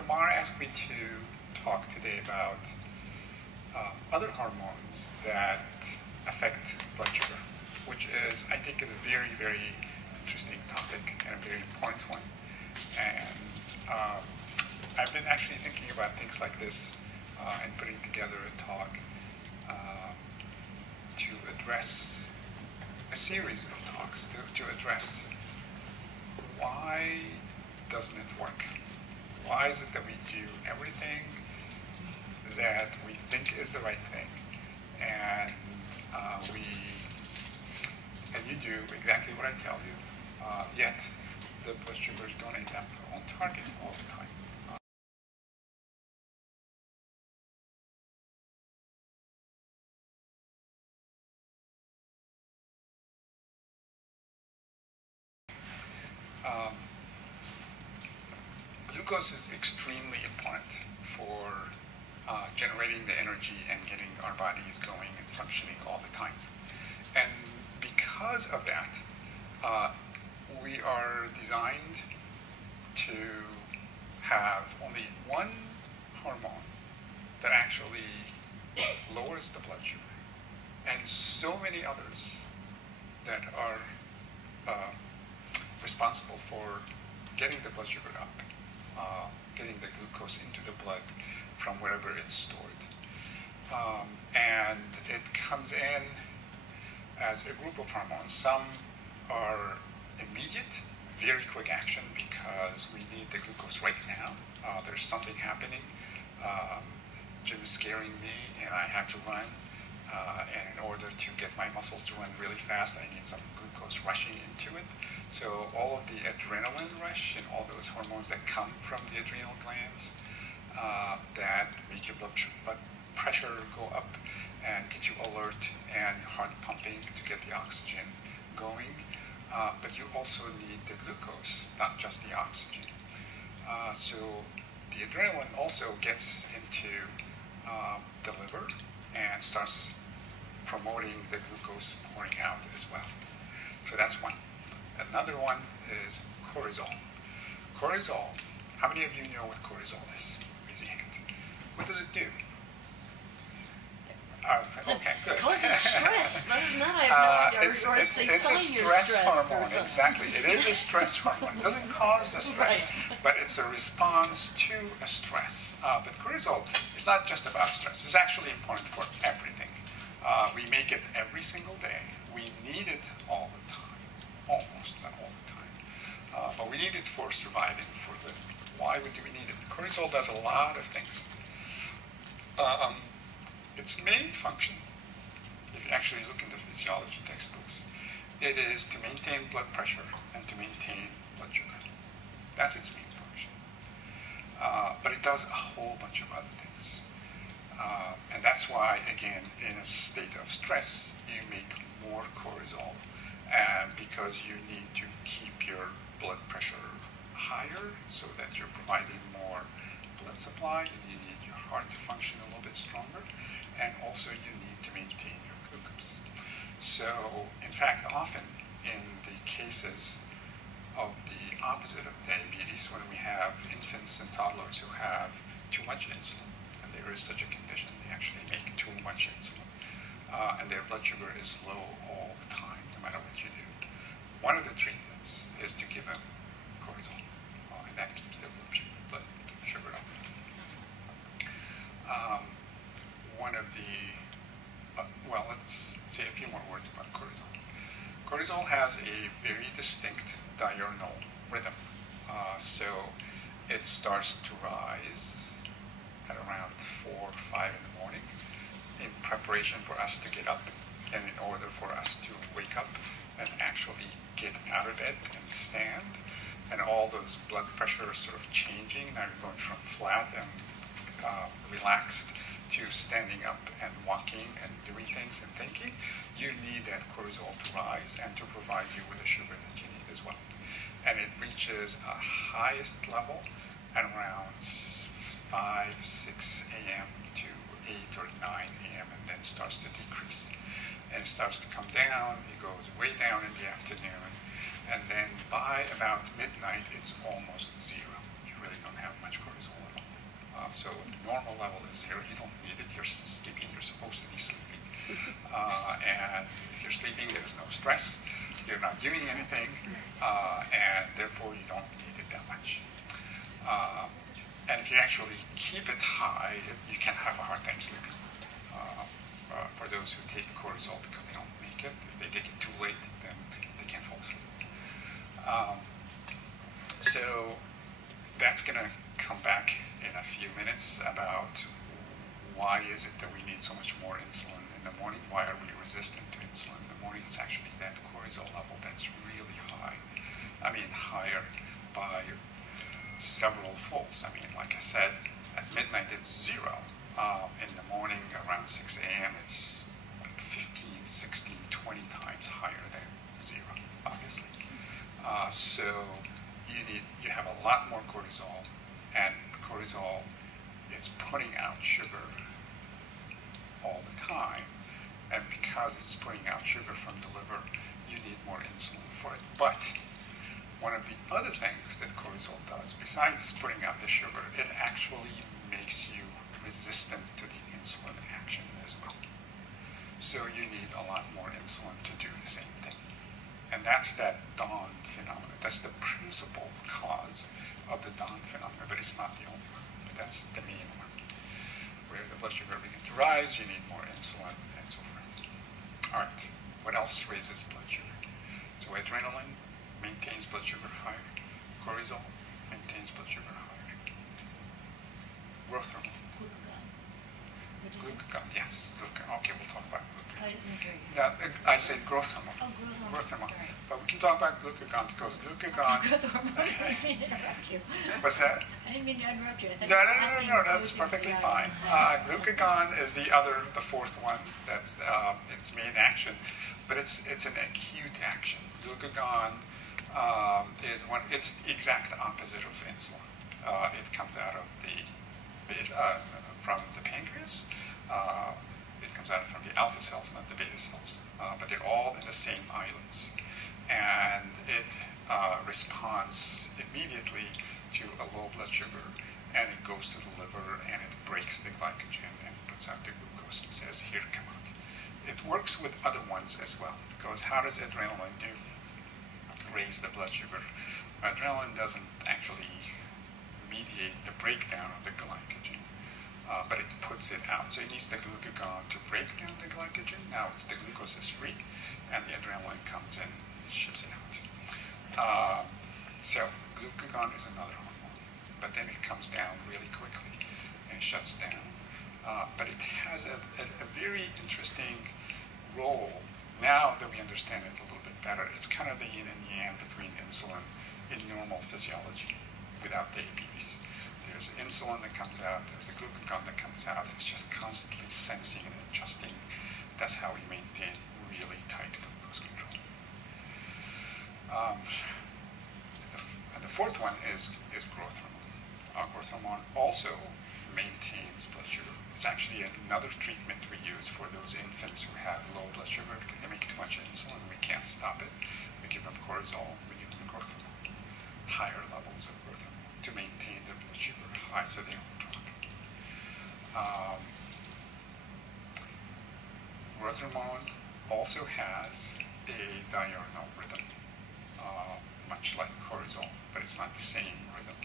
Dr. Mara asked me to talk today about other hormones that affect blood sugar, which is, I think, is a very, very interesting topic and a very important one. And I've been actually thinking about things like this and putting together a talk to address a series of talks to address why doesn't it work? Why is it that we do everything that we think is the right thing, and you do exactly what I tell you, yet the blood sugars don't end up on target all the time. Glucose is extremely important for generating the energy and getting our bodies going and functioning all the time. And because of that, we are designed to have only one hormone that actually lowers the blood sugar, and so many others that are responsible for getting the blood sugar up, getting the glucose into the blood from wherever it's stored. And it comes in as a group of hormones. Some are immediate, very quick action because we need the glucose right now. There's something happening. Gym is scaring me and I have to run. And in order to get my muscles to run really fast, I need some glucose rushing into it. So all of the adrenaline rush and all those hormones that come from the adrenal glands that make your blood pressure go up and get you alert and heart pumping to get the oxygen going. But you also need the glucose, not just the oxygen. So the adrenaline also gets into the liver and starts promoting the glucose pouring out as well. So that's one. Another one is cortisol. Cortisol, how many of you know what cortisol is? Raise your hand. What does it do? Okay, good. It causes stress. Other than that, I have no idea. Or it's a stress hormone, exactly. It is a stress hormone. It doesn't cause the stress, right. But it's a response to a stress. But cortisol is not just about stress. It's actually important for everything. We make it every single day. We need it all the time. Almost, not all the time. But we need it for surviving, for living. Why do we need it? Cortisol does a lot of things. Its main function, if you actually look in the physiology textbooks, it is to maintain blood pressure and to maintain blood sugar. That's its main function. But it does a whole bunch of other things. And that's why, again, in a state of stress, you make more cortisol because you need to keep your blood pressure higher so that you're providing more blood supply, and you need your heart to function a little bit stronger. And also you need to maintain your glucose. So, in fact, often in the cases of the opposite of diabetes, when we have infants and toddlers who have too much insulin, and there is such a condition, they actually make too much insulin, and their blood sugar is low all the time, no matter what you do. One of the treatments is to give them cortisol, and that keeps their blood sugar up. One of the, well, let's say a few more words about cortisol. Cortisol has a very distinct diurnal rhythm. So it starts to rise at around 4 or 5 in the morning in preparation for us to get up and in order for us to wake up and actually get out of bed and stand. And all those blood pressures sort of changing. Now you're going from flat and relaxed to standing up and walking and doing things and thinking. You need that cortisol to rise and to provide you with the sugar that you need as well. And it reaches a highest level at around 5, 6 a.m. to 8 or 9 a.m. and then starts to decrease. And it starts to come down, it goes way down in the afternoon, and then by about midnight it's almost zero. You really don't have much cortisol at all. So the normal level is 0. You don't need it. You're sleeping. You're supposed to be sleeping. And if you're sleeping, there's no stress. You're not doing anything, and therefore you don't need it that much. And if you actually keep it high, you can have a hard time sleeping. For those who take cortisol because they don't make it, if they take it too late, then they can't fall asleep. So that's going to come back in a few minutes about why is it that we need so much more insulin in the morning? Why are we resistant to insulin in the morning? It's actually that cortisol level that's really high. I mean, higher by several folds. I mean, like I said, at midnight it's 0. In the morning around 6 a.m. it's like 15, 16, 20 times higher than 0, obviously. So you have a lot more cortisol, and cortisol is putting out sugar all the time, and because it's putting out sugar from the liver, you need more insulin for it. But one of the other things that cortisol does, besides putting out the sugar, it actually makes you resistant to the insulin action as well. So you need a lot more insulin to do the same thing. And that's that dawn phenomenon. That's the principal cause of the dawn phenomenon, but it's not the only one. But that's the main one. Where the blood sugar begins to rise, you need more insulin, and so forth. All right, what else raises blood sugar? So adrenaline maintains blood sugar higher. Cortisol maintains blood sugar higher. Growth hormone. Glucagon, yes. Okay, we'll talk about glucagon. I didn't hear you. I said growth hormone. Oh, growth hormone. Sorry. But we can talk about glucagon because glucagon. Growth hormone. I didn't mean to interrupt you. What's that? I didn't mean to interrupt you. No, that's perfectly fine. Glucagon is the fourth one. That's its main action, but it's an acute action. Glucagon is it's the exact opposite of insulin. It comes out of from the pancreas. It comes out from the alpha cells, not the beta cells, but they're all in the same islets. And it responds immediately to a low blood sugar, and it goes to the liver, and it breaks the glycogen and puts out the glucose and says, here, come out. It works with other ones as well, because how does adrenaline do? Raise the blood sugar. Adrenaline doesn't actually mediate the breakdown of the glycogen. But it puts it out. So it needs the glucagon to break down the glycogen. Now the glucose is free, and the adrenaline comes in and ships it out. So glucagon is another hormone, but then it comes down really quickly and shuts down. But it has a very interesting role. Now that we understand it a little bit better, it's kind of the yin and yang between insulin in normal physiology without diabetes. There's insulin that comes out, there's the glucagon that comes out, it's just constantly sensing and adjusting. That's how we maintain really tight glucose control. And the fourth one is growth hormone. Growth hormone also maintains blood sugar. It's actually another treatment we use for those infants who have low blood sugar because they make too much insulin. We can't stop it. We give them cortisol, we give them growth hormone, higher levels of growth hormone to maintain their blood sugar high so they don't drop. Growth hormone also has a diurnal rhythm, much like cortisol, but it's not the same rhythm.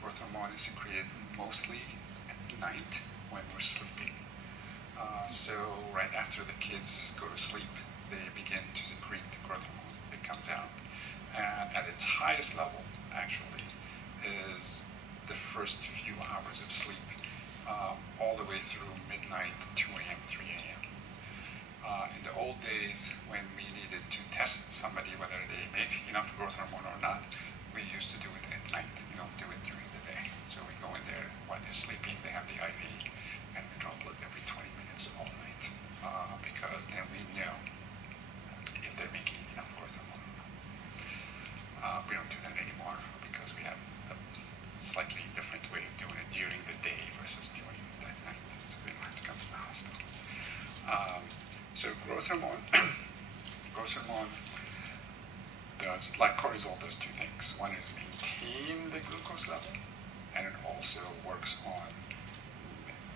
Growth hormone is secreted mostly at night when we're sleeping. So right after the kids go to sleep, they begin to secrete the growth hormone. It comes out. And at its highest level, actually, is the first few hours of sleep, all the way through midnight, 2 a.m., 3 a.m. In the old days, when we needed to test somebody whether they make enough growth hormone or not, we used to do it at night. We don't do it during the day. So we go in there while they're sleeping, they have the IV, and we draw blood every 20 minutes all night, because then we know if they're making enough growth hormone or not. We don't do that anymore because we have a slightly different way of doing it during the day versus doing it at night. So we don't have to come to the hospital. So growth hormone does, like cortisol does two things. One is maintain the glucose level, and it also works on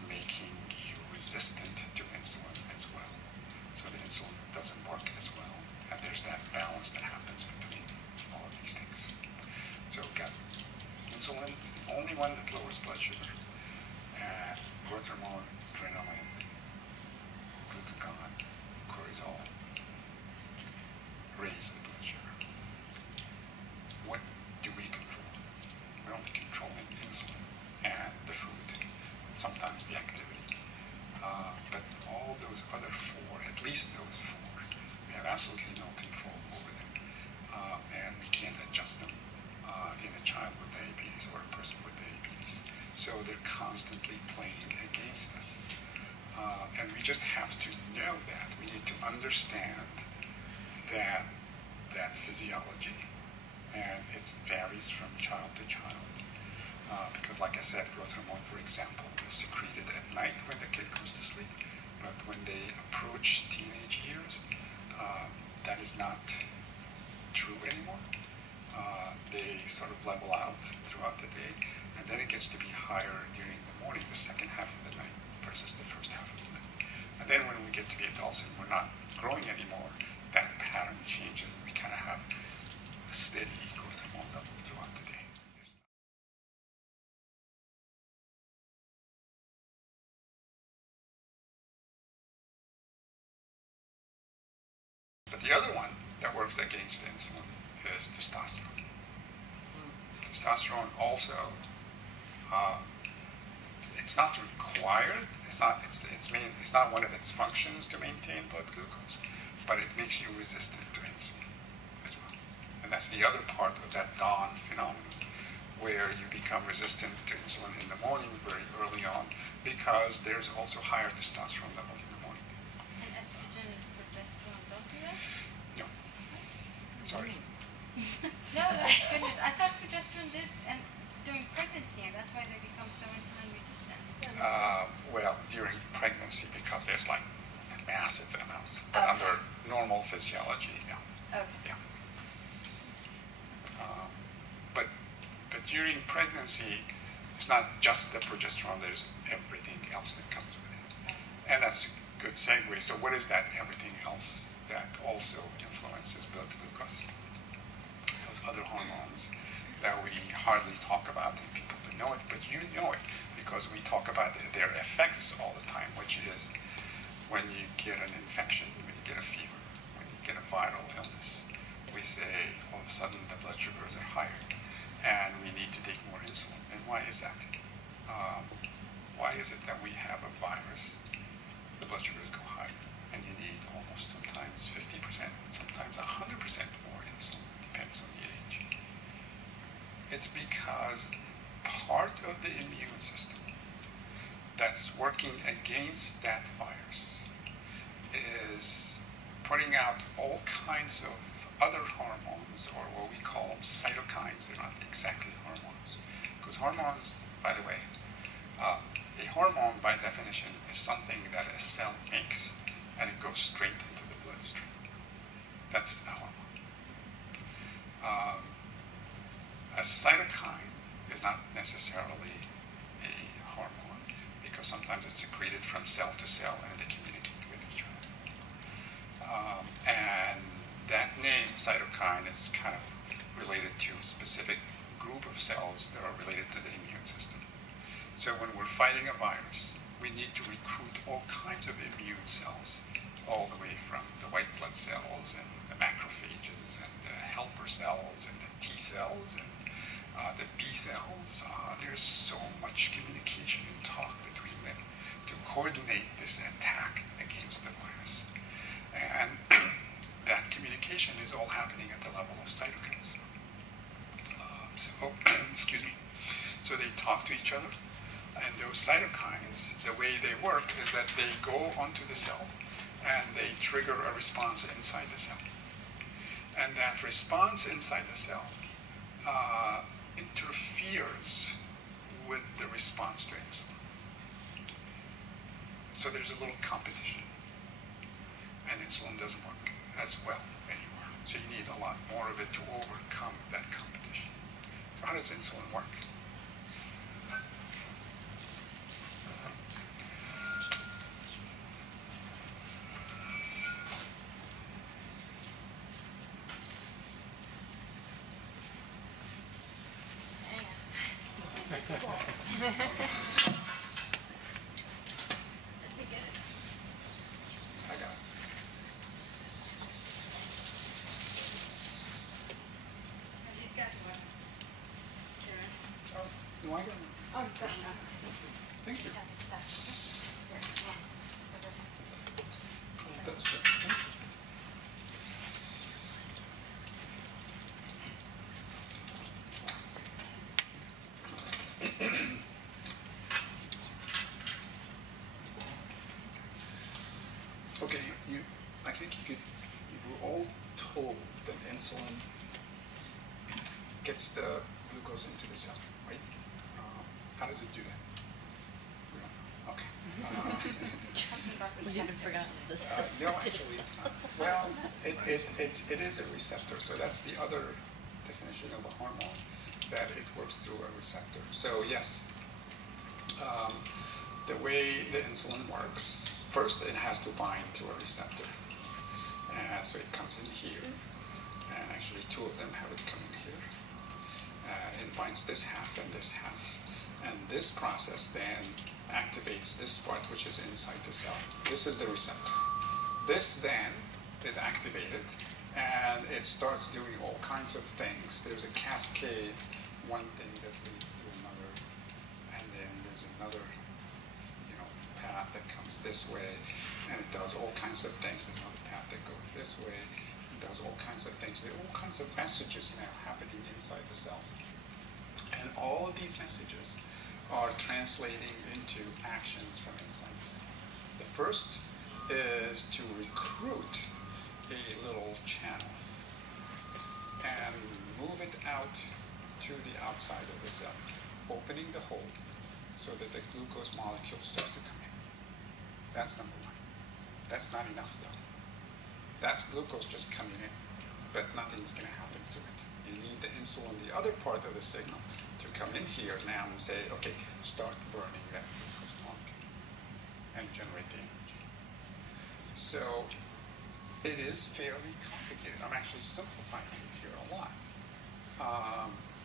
making you resistant to insulin as well. So the insulin doesn't work as well. And there's that balance that happens between all of these things. So we've got insulin is the only one that lowers blood sugar, and growth hormone, adrenaline, glucagon, cortisol raise the blood sugar. What do we control? We're only controlling insulin and the food, sometimes the activity. But all those other four, at least those four, we have absolutely no control over them. And we can't adjust them in a child with diabetes or a person with diabetes. So they're constantly playing against us. And we just have to know that. We need to understand that physiology, and it varies from child to child. Because like I said, growth hormone, for example, is secreted at night when the kid goes to sleep. But when they approach teenage years, that is not true anymore. They sort of level out throughout the day, and then it gets to be higher during the morning, the second half of the night versus the first half of the night. And then when we get to be adults and we're not growing anymore, that pattern changes, and we kind of have a steady growth hormone level throughout the day. But the other one that works against insulin is testosterone. Testosterone also, it's not required. It's not one of its functions to maintain blood glucose, but it makes you resistant to insulin as well. And that's the other part of that dawn phenomenon, where you become resistant to insulin in the morning very early on, because there's also higher testosterone level in the morning. And estrogen and progesterone don't do that? No. Sorry. No, that's goodness. I thought progesterone did, and during pregnancy, and that's why they become so insulin resistant. Well, during pregnancy, because there's like massive amounts, but under normal physiology, yeah. Okay. Yeah. But during pregnancy, it's not just the progesterone, there's everything else that comes with it. And that's a good segue. So what is that everything else that also influences blood glucose? Those other hormones that we hardly talk about, and people don't know it, but you know it because we talk about their effects all the time, which is when you get an infection, when you get a fever, when you get a viral illness, we say all of a sudden the blood sugars are higher and we need to take more insulin. And why is that? Why is it that we have a virus, the blood sugars go higher, and you need almost sometimes 50%, sometimes 100% more insulin, depends on the age? It's because part of the immune system that's working against that virus is putting out all kinds of other hormones, or what we call them cytokines. They're not exactly hormones. Because hormones, by the way, a hormone by definition is something that a cell makes and it goes straight into the bloodstream. That's a hormone. A cytokine is not necessarily a hormone, because sometimes it's secreted from cell to cell and they communicate with each other. And that name, cytokine, is kind of related to a specific group of cells that are related to the immune system. So when we're fighting a virus, we need to recruit all kinds of immune cells, all the way from the white blood cells and the macrophages and the helper cells and the T cells and the B cells. There's so much communication and talk between them to coordinate this attack against the virus. And that communication is all happening at the level of cytokines. Excuse me. So they talk to each other, and those cytokines, the way they work is that they go onto the cell and they trigger a response inside the cell. And that response inside the cell interferes with the response to insulin. So there's a little competition, and insulin doesn't work as well anymore. So you need a lot more of it to overcome that competition. So how does insulin work? I got it. These guys were. Oh, no, I got it. Oh, you got it. Thank you. Has it stuck. That's good. Thank you. Okay, I think you were all told that insulin gets the glucose into the cell, right? How does it do that? We don't know. Okay. Something about We didn't forget that. No, actually, it's not. Well, it is a receptor, so that's the other definition of a hormone, that it works through a receptor. So yes, the way the insulin works, first it has to bind to a receptor. So it comes in here, and actually two of them have it come in here. It binds this half and this half. And this process then activates this part which is inside the cell. This is the receptor. This then is activated and it starts doing all kinds of things. There's a cascade, one thing that leads to another, and then there's another path that comes this way, and it does all kinds of things. There's another path that goes this way, it does all kinds of things. There are all kinds of messages now happening inside the cells. And all of these messages are translating into actions from inside the cell. The first is to recruit a little channel and move it out to the outside of the cell, opening the hole so that the glucose molecule starts to come in. That's number one. That's not enough though. That's glucose just coming in, but nothing's going to happen to it. You need the insulin, the other part of the signal, to come in here now and say, okay, start burning that glucose molecule and generate the energy. So it is fairly complicated. I'm actually simplifying it here a lot.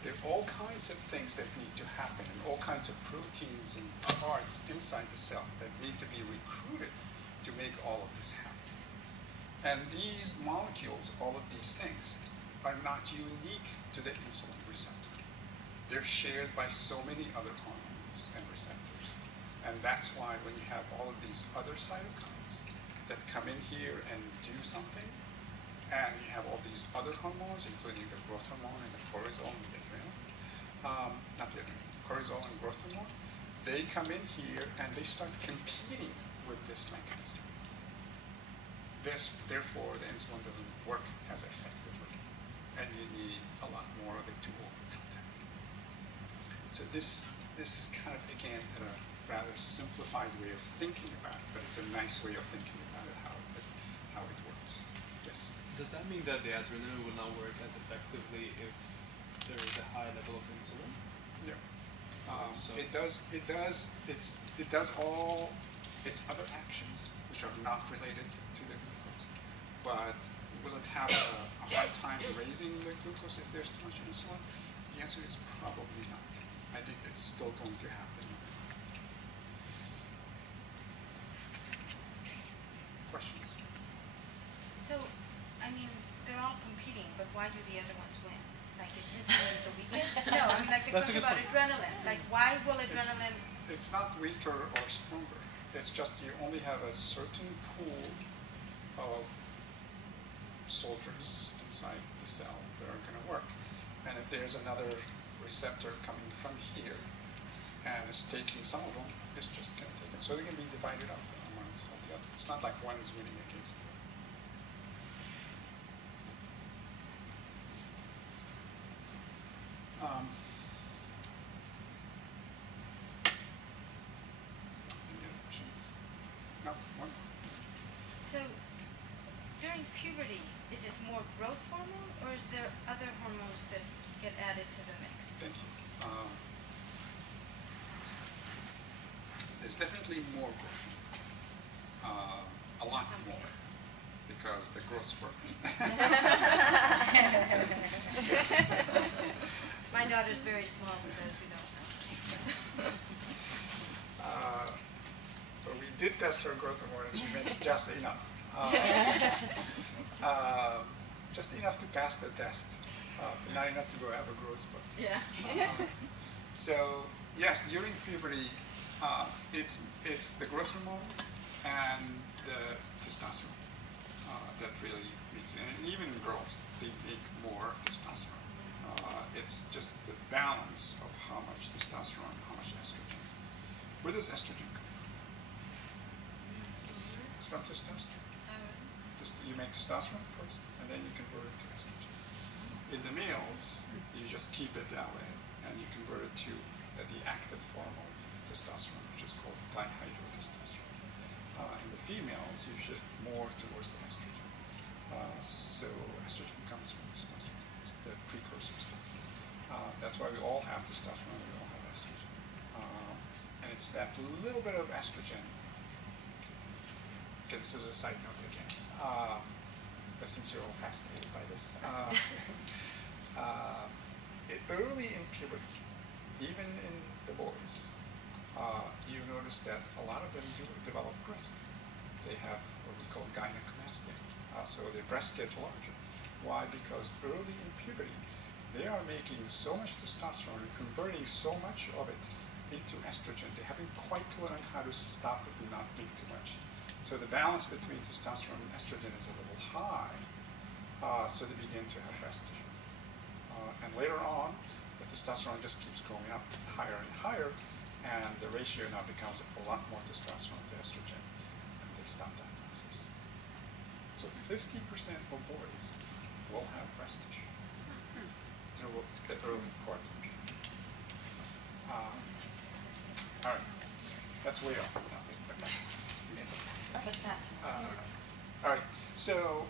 There are all kinds of things that need to happen, and all kinds of proteins and parts inside the cell that need to be recruited to make all of this happen. And these molecules, all of these things, are not unique to the insulin receptor. They're shared by so many other hormones and receptors. And that's why when you have all of these other cytokines that come in here and do something, and you have all these other hormones, including the growth hormone and the cortisol and the adrenaline, cortisol and growth hormone, they come in here and they start competing with this mechanism. Therefore, the insulin doesn't work as effectively, and you need a lot more of it to overcome that. So this is kind of, again, a rather simplified way of thinking about it, but it's a nice way of thinking about it, how it works. Yes? Does that mean that the adrenaline will not work as effectively if there is a high level of insulin? Yeah. So It does all its other actions, which are not related to the glucose. But will it have a hard time raising the glucose if there's too much insulin? The answer is probably not. I think it's still going to happen. Questions? So, I mean, they're all competing, but why do the other ones win? Like, is insulin the weakest? No, I mean, like they That's a talk good about point. adrenaline. Like, why will adrenaline? It's not weaker or stronger. It's just you only have a certain pool of soldiers inside the cell that are going to work. And if there's another receptor coming from here and it's taking some of them, it's just going to take them. So they can be divided up amongst all the others. It's not like one is winning against the other. Any other questions? No? One? So, during puberty, is it more more growth hormone, or is there other hormones that get added to the mix? Thank you. There's definitely more growth. A lot more, because the growth works. Yes. My daughter's very small, for those who don't know. But we did test her growth hormone, and she makes just enough. Just enough to pass the test, but not enough to go have a growth spurt. Yeah. So yes, during puberty, it's the growth hormone and the testosterone that really makes it. And even girls, they make more testosterone. It's just the balance of how much testosterone, how much estrogen. Where does estrogen come from? It's from testosterone. You make testosterone first, and then you convert it to estrogen. In the males, you just keep it that way, and you convert it to the active form of testosterone, which is called dihydrotestosterone. In the females, you shift more towards the estrogen. So estrogen comes from testosterone. It's the precursor stuff. That's why we all have testosterone, we all have estrogen. And it's that little bit of estrogen. Okay, this is a side note again. But since you're all fascinated by this, early in puberty, even in the boys, you notice that a lot of them do develop breast. They have what we call gynecomastia. So their breasts get larger. Why? Because early in puberty, they are making so much testosterone and converting so much of it into estrogen. They haven't quite learned how to stop it and not make too much. So the balance between testosterone and estrogen is a little high, so they begin to have breast tissue. And later on, the testosterone just keeps going up higher and higher, and the ratio now becomes a lot more testosterone to estrogen, and they stop that process. So 50% of boys will have breast tissue through the early part of puberty. All right, that's way off the topic, but that's all right. So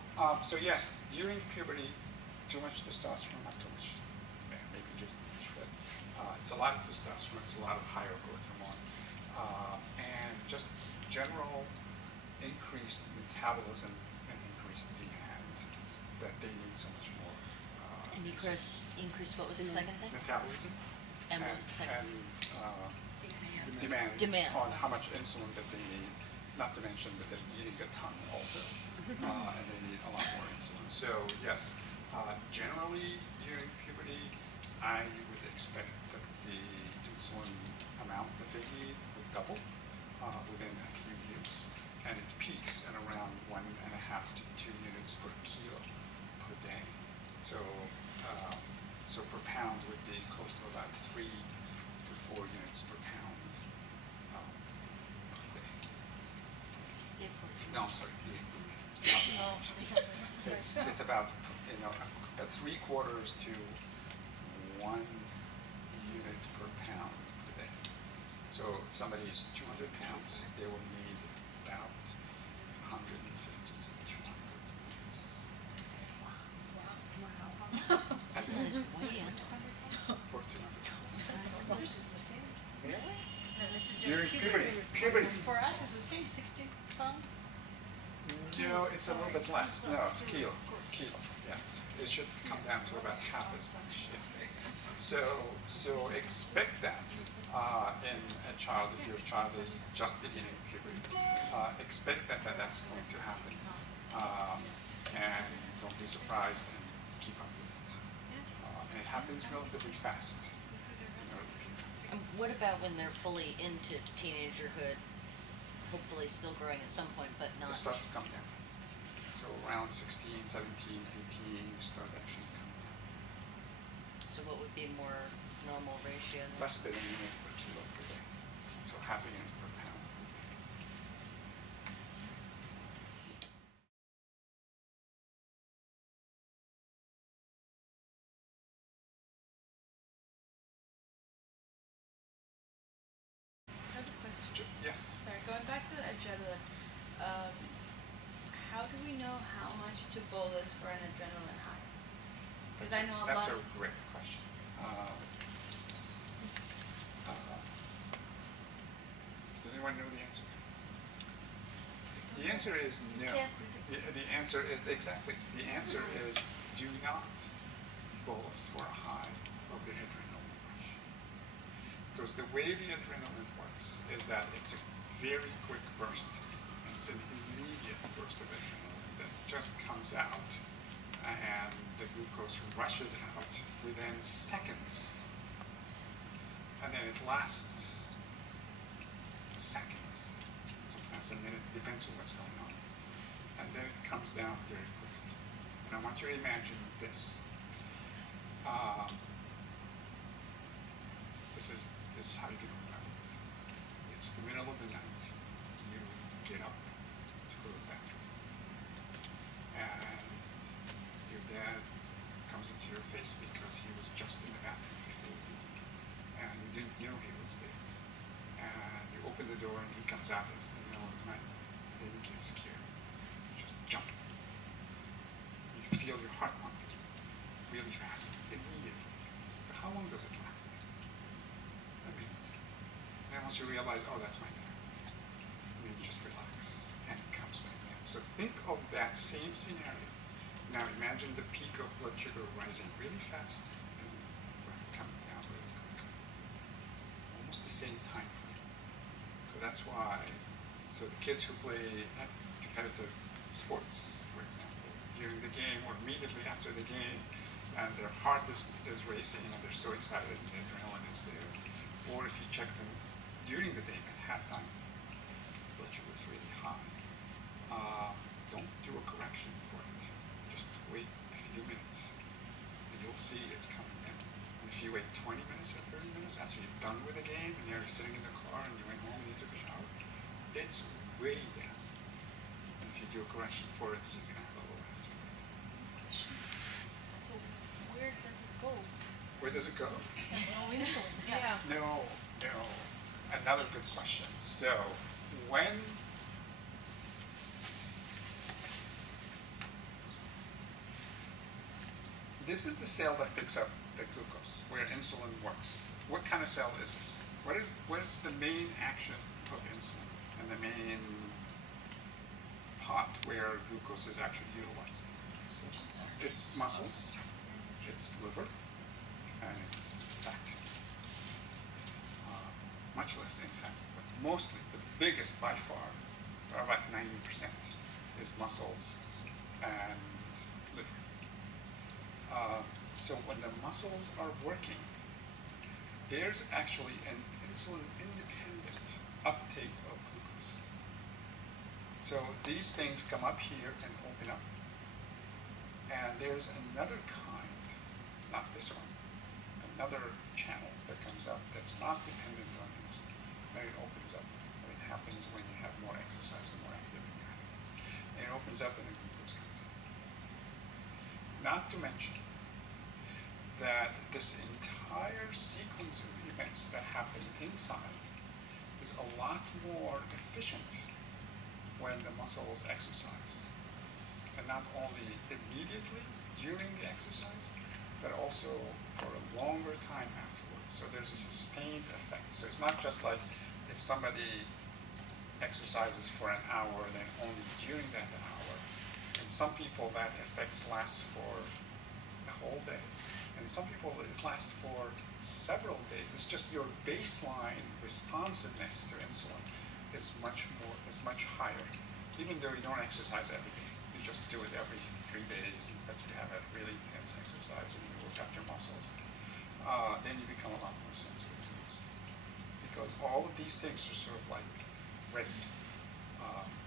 yes, during puberty, too much testosterone, not too much, maybe just too much, but it's a lot of testosterone, it's a lot of higher growth hormone, and just general increased metabolism and increased demand that they need so much more. And increase what was the second thing? Metabolism. And what was the second? And demand on how much insulin that they need, not to mention that they're eating a ton also, and they need a lot more insulin. So yes, generally during puberty, I would expect that the insulin amount that they need would double within a few years, and it peaks at around 1.5 to 2 units per kilo per day. So so per pound would be close to about 3 to 4 units per pound per day. No, I'm sorry. It's about 3/4 to 1 unit per pound per day. So if somebody is 200 pounds, they will need about 150 to 200 units. My son is way under. For 200. Yours is the same. Really? No, this is During puberty. puberty. For us, it's the same, 60 pounds. No, it's a little bit less. No, it's kilo. Yes, it should come down to about half as much. So expect that in a child, if your child is just beginning puberty, expect that's going to happen, and don't be surprised and keep up with it. And it happens relatively fast. And what about when they're fully into teenagerhood? Hopefully still growing at some point, but not. It starts to come down. So around 16, 17, 18, you start actually coming down. So what would be more normal ratio? Then? Less than a unit per kilo per day. So half a unit per pound. I have a question. Yes. Sorry, going back to the adrenaline, how do we know how much switch to bolus for an adrenaline high? Because I know a That's lot. a great question. Does anyone know the answer? The answer is no. Can't predict. The answer is exactly. The answer is do not bolus for a high of the adrenaline rush. Because the way the adrenaline works is that it's a very quick burst. It's an immediate burst of adrenaline that just comes out, and the glucose rushes out within seconds. And then it lasts seconds, sometimes a minute, depends on what's going on. And then it comes down very quickly. And I want you to imagine this. This is how you can remember it. It's the middle of the night. You get up to go to the bathroom. And your dad comes into your face because he was just in the bathroom before you. And you didn't know he was there. And you open the door and he comes out and it's the middle of the night. And then you get scared. You just jump. You feel your heart pumping really fast, immediately. But how long does it last? A minute. And once you realize, oh, that's my dad. And then you just relax and it comes back down. So think of that same scenario. Now imagine the peak of blood sugar rising really fast and coming down really quickly. Almost the same time frame. So that's why, so the kids who play competitive sports, for example, during the game or immediately after the game, and their heart is racing and they're so excited and the adrenaline is there. Or if you check them during the day at halftime, blood sugar is really high. Don't do a correction for it. Just wait a few minutes and you'll see it's coming in. And if you wait 20 minutes or 30 minutes after you're done with the game and you're sitting in the car and you went home and you took a shower, it's way down. And if you do a correction for it, you can have a low after that. So where does it go? Where does it go? No insulin. Yeah. No. Another good question. So, when this is the cell that picks up the glucose, where insulin works. What kind of cell is this? What's the main action of insulin and the main pot where glucose is actually utilized? It's muscles, it's liver, and it's fat. Much less, in fact, but mostly, the biggest by far, about 90%, is muscles and liver. So when the muscles are working, there's actually an insulin-independent uptake of glucose. So these things come up here and open up. And there's another kind, not this one, another channel that comes up that's not dependent on insulin. And it opens up. And it happens when you have more exercise, the more activity you have. And it opens up and the glucose comes out. Not to mention that this entire sequence of events that happen inside is a lot more efficient when the muscles exercise. And not only immediately during the exercise, but also for a longer time afterwards. So there's a sustained effect. So it's not just like if somebody exercises for an hour, then only during that hour. In some people, that effect lasts for the whole day. And some people, it lasts for several days. It's just your baseline responsiveness to insulin is much higher, even though you don't exercise every day. You just do it every 3 days, but you have a really intense exercise and you work out your muscles. Then you become a lot more sensitive to insulin. Because all of these things are sort of like ready.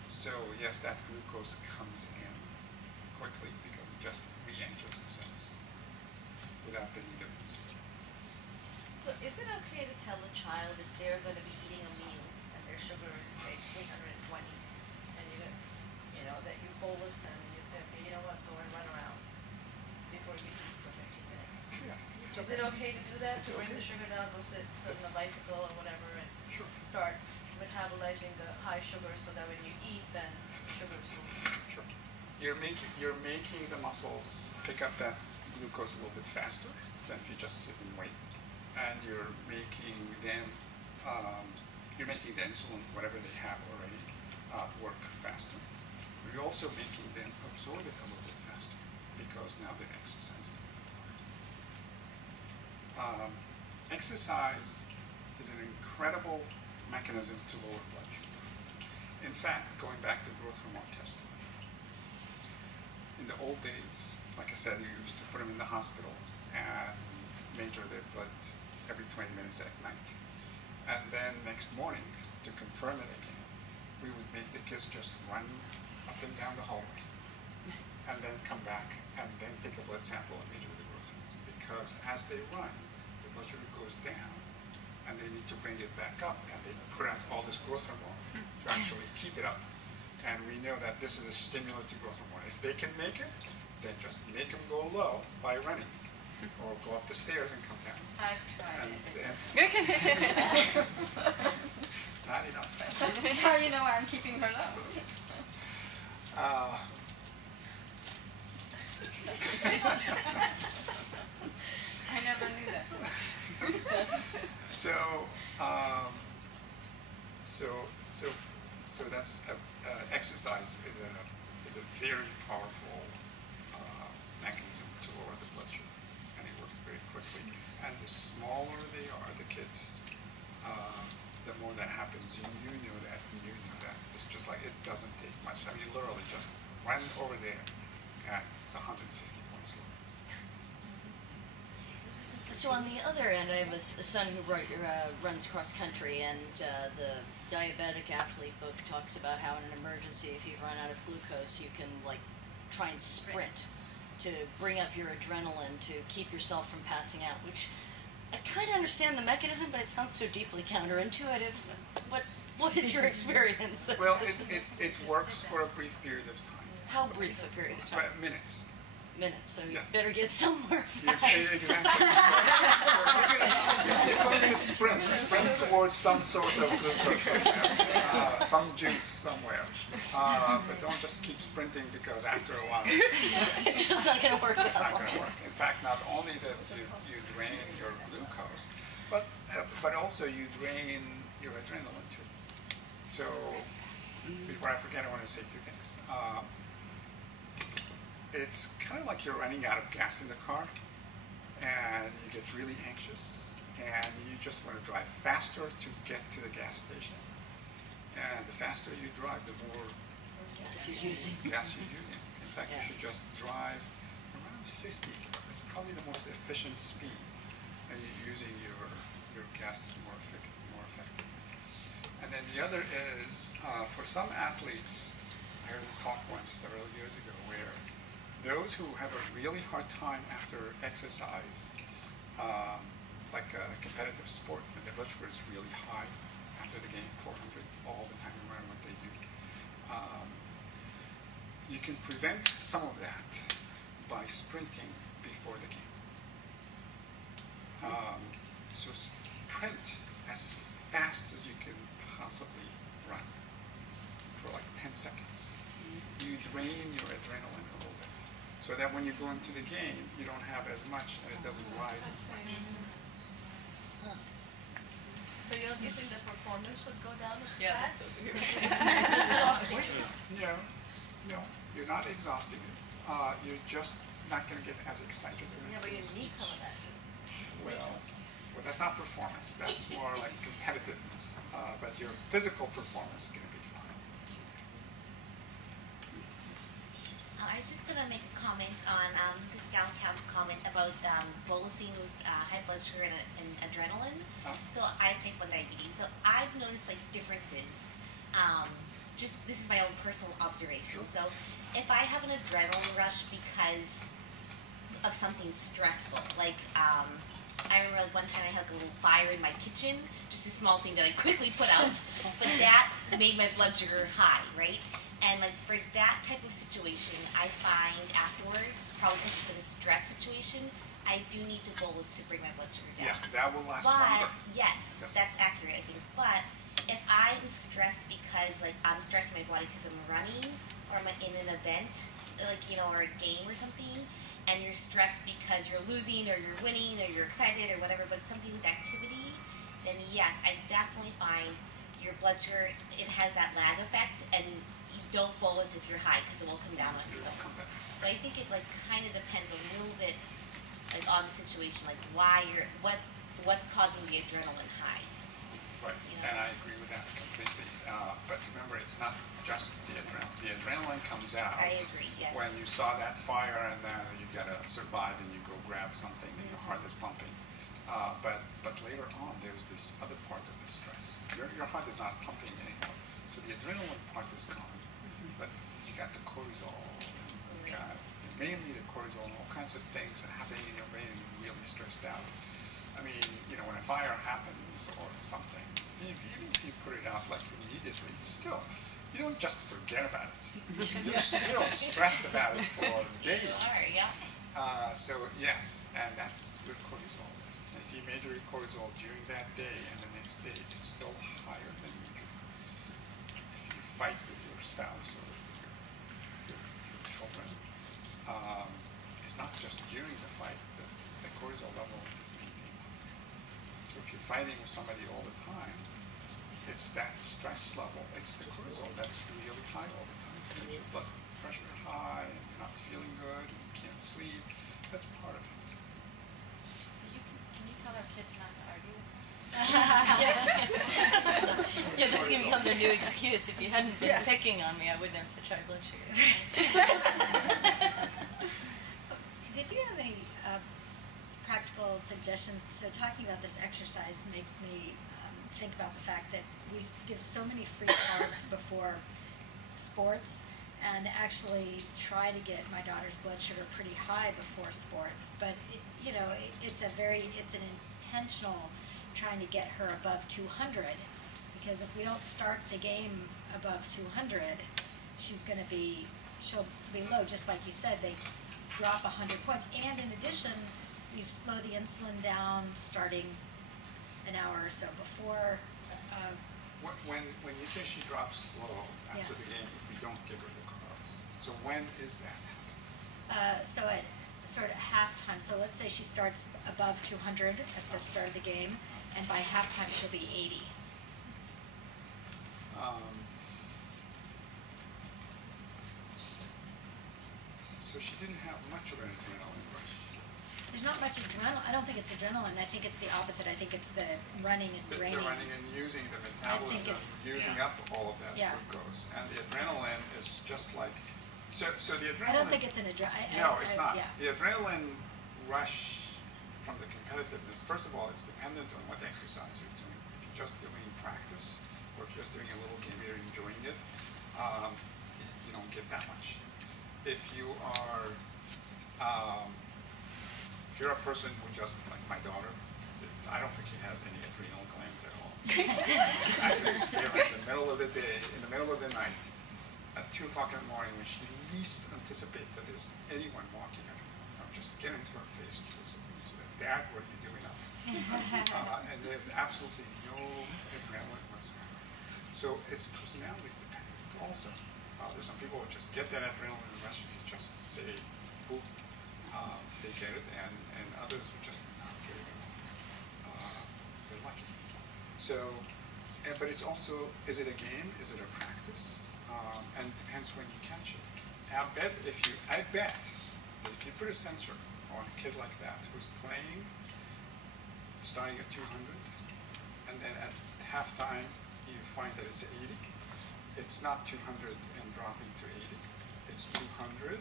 So yes, that glucose comes in quickly because it just re-enters the cells without the need of insulin. So is it okay to tell a child if they're going to be eating a meal and their sugar is say 320 and you know that you bolus them and you say, okay, you know what, go and run around before you eat for 15 minutes? Yeah, it's Is it okay to do that, It's to bring okay. the sugar down, go sit on the bicycle or whatever and Sure. start metabolizing the high sugar so that when you eat then the sugars will Sure. you're making the muscles pick up that glucose a little bit faster than if you just sit and wait, and you're making them the insulin, whatever they have already, work faster. You're also making them absorb it a little bit faster because now they're exercising. Exercise is an incredible mechanism to lower blood sugar. In fact, going back to growth hormone testing, in the old days, like I said, you used to put them in the hospital and measure their blood every 20 minutes at night. And then next morning, to confirm it again, we would make the kids just run up and down the hallway and then come back and then take a blood sample and measure the growth hormone. Because as they run, the blood sugar goes down and they need to bring it back up, and they put out all this growth hormone to actually keep it up. And we know that this is a stimulant to growth hormone. If they can make it, then just make them go low by running, or go up the stairs and come down. I've tried And it. not enough. How do you know I'm keeping her low? I never knew that. So that's exercise is a very powerful mechanism to lower the blood sugar, and it works very quickly. And the smaller they are, the kids, the more that happens. You know that, and you know that. It's just like it doesn't take much. I mean, literally just run over there, and it's 150 points lower. So on the other end, I have a son who runs cross country, and the diabetic athlete book talks about how in an emergency, if you've run out of glucose, you can like try and sprint to bring up your adrenaline to keep yourself from passing out, which I kind of understand the mechanism, but it sounds so deeply counterintuitive. What is your experience? Well, it works for a brief period of time. How brief a period of time? Minutes. Minutes, so you Yeah. better get somewhere Yeah, fast. exactly. You're going to sprint towards some source of glucose somewhere, some juice somewhere. But don't just keep sprinting, because after a while, It's just not going to work it's that not long. going to work. In fact, not only that you drain your glucose, but also you drain your adrenaline too. So before I forget, I want to say two things. It's kind of like you're running out of gas in the car, and you get really anxious, and you just want to drive faster to get to the gas station. And the faster you drive, the more Gas you're using. gas you're using. In fact, Yeah. you should just drive around 50. It's probably the most efficient speed, and you're using your gas more effectively. And then the other is, for some athletes, I heard a talk once several years ago where those who have a really hard time after exercise, like a competitive sport, when their blood sugar is really high after the game, 400 all the time, no matter what they do, you can prevent some of that by sprinting before the game. So sprint as fast as you can possibly run for like 10 seconds. You drain your adrenaline a little bit, so that when you go into the game, you don't have as much and it doesn't rise as much. But you don't think the performance would go down as Yeah, fast? that's what we're No, you're not exhausting it. You're just not going to get as excited. Yeah, but you need some of that too. Well, that's not performance. That's more like competitiveness. But your physical performance is going to be fine. I was just going to make a comment on this gal's comment about bolusing high blood sugar and adrenaline. Oh. So I have type 1 diabetes. So I've noticed like differences. Just this is my own personal observation. Sure. So if I have an adrenaline rush because of something stressful, like I remember like one time I had like a little fire in my kitchen, just a small thing that I quickly put out, but that made my blood sugar high, right? And like for that type of situation, I find afterwards, probably because it's a stress situation, I do need to bolus to bring my blood sugar down. Yeah, that will last But longer. yes, Yes. that's accurate, I think. But if I'm stressed because like I'm stressing my body because I'm running or I'm in an event, like, you know, or a game or something, and you're stressed because you're losing or you're winning or you're excited or whatever, but it's something with activity, then yes, I definitely find your blood sugar, it has that lag effect, and you don't bolus if you're high because it will come down on its own. But I think it like kind of depends a little bit like on the situation, like why you're, what's causing the adrenaline high. Right, You know? and I agree with that completely. But remember, it's not just the adrenaline. The adrenaline comes out I agree, yes. when you saw that fire, and then you gotta survive, and you go grab something, and your heart is pumping. But later on, there's this other part of the stress. Your heart is not pumping anymore, so the adrenaline part is gone. But you got the cortisol, and you got mainly the cortisol, and all kinds of things that are happening in your brain, and you're really stressed out. I mean, you know, when a fire happens or something, even if you put it out like immediately, still, you don't just forget about it. You're still stressed about it for days. You are, yeah. So yes, and that's what cortisol is. If you measure your cortisol during that day and the next day, it's still higher than usual. If you fight with your spouse or your children, it's not just during the fight that the cortisol level is maintained. So if you're fighting with somebody all the time, it's that stress level, it's the cortisol that's really high all the time. It makes your blood pressure high, and you're not feeling good, and you can't sleep. That's part of it. So can you tell our kids not to argue with us? Yeah, this is going to become their new excuse. If you hadn't been picking on me, I wouldn't have such high blood sugar. Did you have any practical suggestions? So talking about this exercise makes me think about the fact that we give so many free carbs before sports, and actually try to get my daughter's blood sugar pretty high before sports. But it's an intentional trying to get her above 200, because if we don't start the game above 200, she'll be low. Just like you said, they drop 100 points, and in addition, you slow the insulin down starting an hour or so before. When you say she drops low after the game, if we don't give her the carbs, so when is that happening? So at sort of halftime, so let's say she starts above 200 at the start of the game, and by halftime she'll be 80. So she didn't have much of an adrenaline rush. There's not much adrenaline. I don't think it's adrenaline. I think it's the opposite. I think it's the running and It's draining. the running and using the metabolism, using up all of that glucose. And the adrenaline is just like, so the adrenaline. I don't think it's an adrenaline. No, it's not. Yeah. The adrenaline rush from the competitiveness, first of all, it's dependent on what exercise you're doing. If you're just doing practice, or if you're just doing a little game, you're enjoying it, you don't get that much. If you are, if you're a person who just, like my daughter, I don't think she has any adrenal glands at all. I can scare her in the middle of the day, in the middle of the night, at 2 o'clock in the morning, when she least anticipates that there's anyone walking at her. I'll just get into her face and do something. So that, Dad, what are you doing up? And there's absolutely no adrenaline whatsoever. So it's personality dependent also. There's some people who just get that adrenaline rush if you just say, boom, they get it, and others who just not get it at all. They're lucky. So, but it's also, is it a game? Is it a practice? And it depends when you catch it. I bet that if you put a sensor on a kid like that who's playing, starting at 200, and then at halftime you find that it's 80, it's not 200 and dropping to 80, it's 200, 80.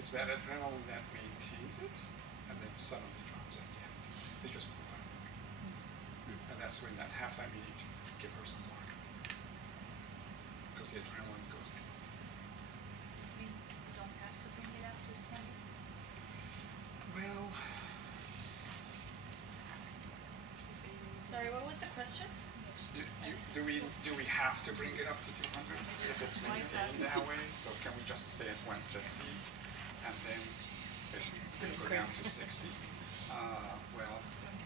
It's that adrenaline that maintains it, and then suddenly drops at the end. They just pull back. And that's when at halftime you need to give her some more. Because the adrenaline goes in. We don't have to bring it up to 20? Well, Sorry, what was the question? do we have to bring it up to 200 if it's maintained that way? So can we just stay at 150, and then if it's going to go down to 60? Well,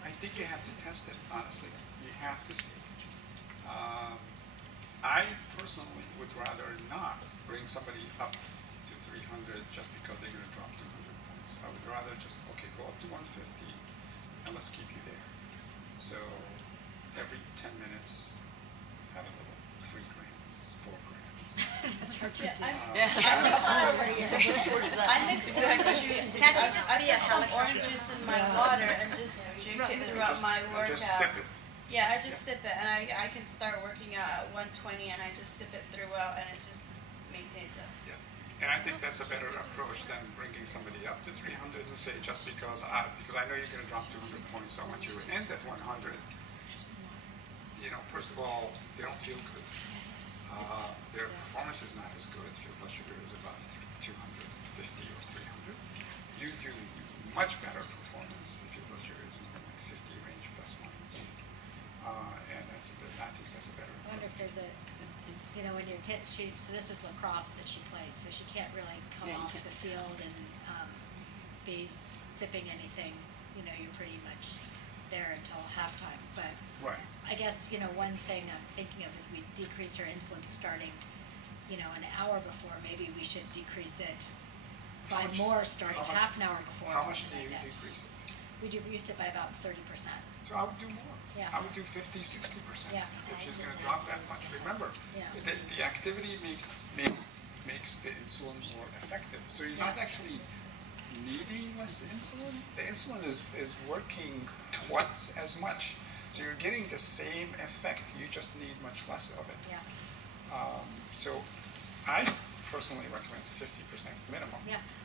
I think you have to test it, honestly. You have to see. I personally would rather not bring somebody up to 300 just because they're going to drop 200 points. I would rather just, okay, go up to 150 and let's keep you there. So every 10 minutes, have a little 3 grams, 4 grams. That's hard to do. I mix orange juice. Can't I just be some orange juice in my water and just drink it throughout my workout? Just sip it. Yeah, I just sip it, and I can start working out at 120, and I just sip it throughout, and it just maintains it. Yeah, and I think that's a better approach than bringing somebody up to 300 and say just because I know you're going to drop 200 points, so I want you to end at 100. You know, first of all, they don't feel good. Their performance is not as good if your blood sugar is above 250 or 300. You do much better performance if your blood sugar is in the 50 range plus minus. And I think that's a better I wonder if there's a, when your kid, so this is lacrosse that she plays, so she can't really come off the field and be sipping anything. You're pretty much there until halftime. But right. I guess, one thing I'm thinking of is we decrease her insulin starting, an hour before. Maybe we should decrease it by more starting half an hour before. How much do you decrease it? We decrease it by about 30%. So I would do more. Yeah. I would do 50, 60% Yeah. if she's going to drop that much. Remember, the activity makes the insulin more effective. So you're not actually needing less insulin. The insulin is working twice as much. So you're getting the same effect. You just need much less of it. Yeah. So I personally recommend 50% minimum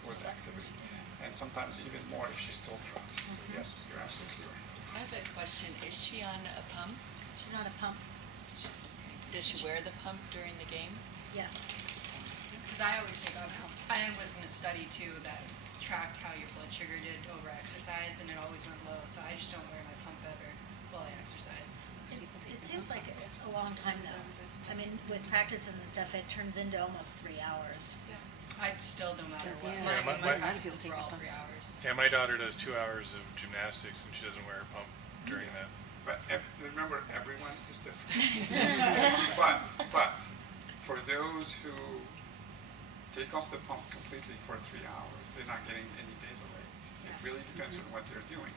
with activity. And sometimes even more if she still drops. So yes, you're absolutely right. I have a question. Is she on a pump? She's on a pump. Does she wear the pump during the game? Yeah. Because I always take off. I was in a study too that tracked how your blood sugar did over exercise, and it always went low. So I just don't wear my pump ever while I exercise. It seems like a long time though. I mean, with practice and stuff, it turns into almost 3 hours. I still, no matter what. Yeah, My practices were all 3 hours. Yeah, my daughter does 2 hours of gymnastics, and she doesn't wear a pump during that. But remember, everyone is different. but for those who take off the pump completely for 3 hours, they're not getting any basal rate. It really depends on what they're doing.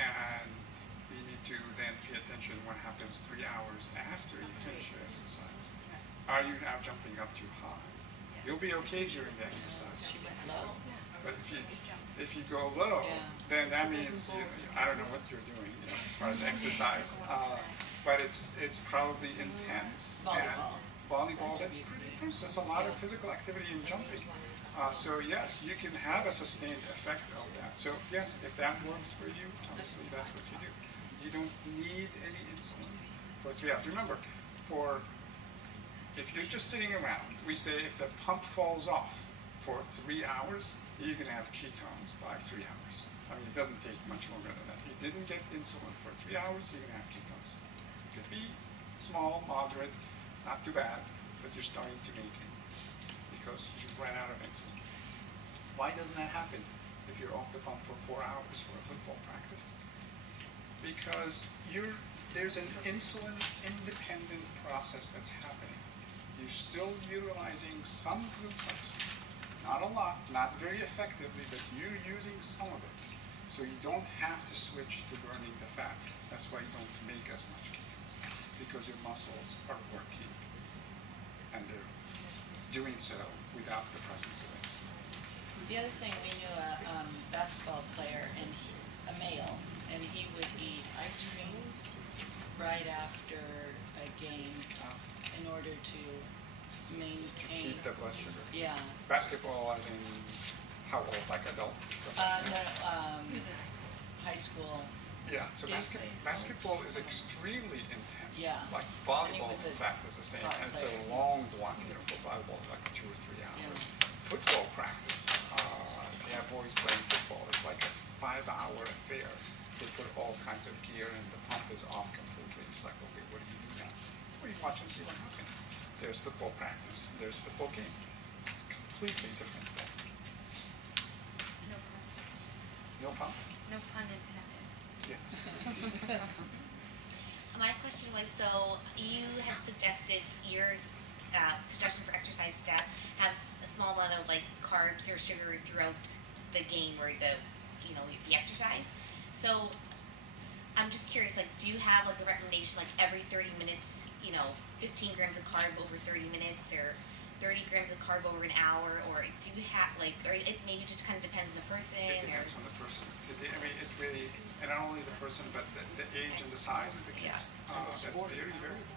And we need to then pay attention what happens 3 hours after you finish your exercise. Are you now jumping up too high? You'll be okay during the exercise. She went low. But if you go low, then that means I don't know what you're doing as far as exercise. But it's probably intense. Volleyball. Volleyball, that's pretty intense. That's a lot of physical activity in jumping. So yes, you can have a sustained effect of that. So yes, if that works for you, obviously that's what you do. You don't need any insulin for 3 hours. Remember, if you're just sitting around, we say if the pump falls off for 3 hours, you're going to have ketones by 3 hours. I mean, it doesn't take much longer than that. If you didn't get insulin for 3 hours, you're going to have ketones. It could be small, moderate, not too bad, but you're starting to maintain because you've run out of insulin. Why doesn't that happen if you're off the pump for 4 hours for a football practice? Because there's an insulin-independent process that's happening. You're still utilizing some glucose, not a lot, not very effectively, but you're using some of it. So you don't have to switch to burning the fat. That's why you don't make as much ketones, because your muscles are working, and they're doing so without the presence of insulin. The other thing, we knew a basketball player, and a male, and he would eat ice cream right after a game in order to maintain. Keep the blood sugar. Yeah. Basketball, as in how old? Like adult? High school. Yeah. So basketball is extremely intense. Yeah. Like volleyball, in fact, is the same, and it's a long one. For volleyball, like 2 or 3 hours. Yeah. Football practice. They have boys playing football. It's like a 5-hour affair. They put all kinds of gear, and the pump is off completely. It's like, okay, what do you do now? Well, you watch and see what happens. There's football practice. There's football game. It's completely different thing. No pun. No pump? No pun intended. Yes. my question was, so you had suggested your suggestion for exercise step has a small amount of like carbs or sugar throughout the game or the exercise. So I'm just curious, like, do you have like a recommendation, like every 30 minutes, 15 grams of carb over 30 minutes, or 30 grams of carb over an hour, or do you have like, or it maybe just kind of depends on the person? It depends on the person. It's really, and not only the person, but the age and the size of the kid. That's very variable.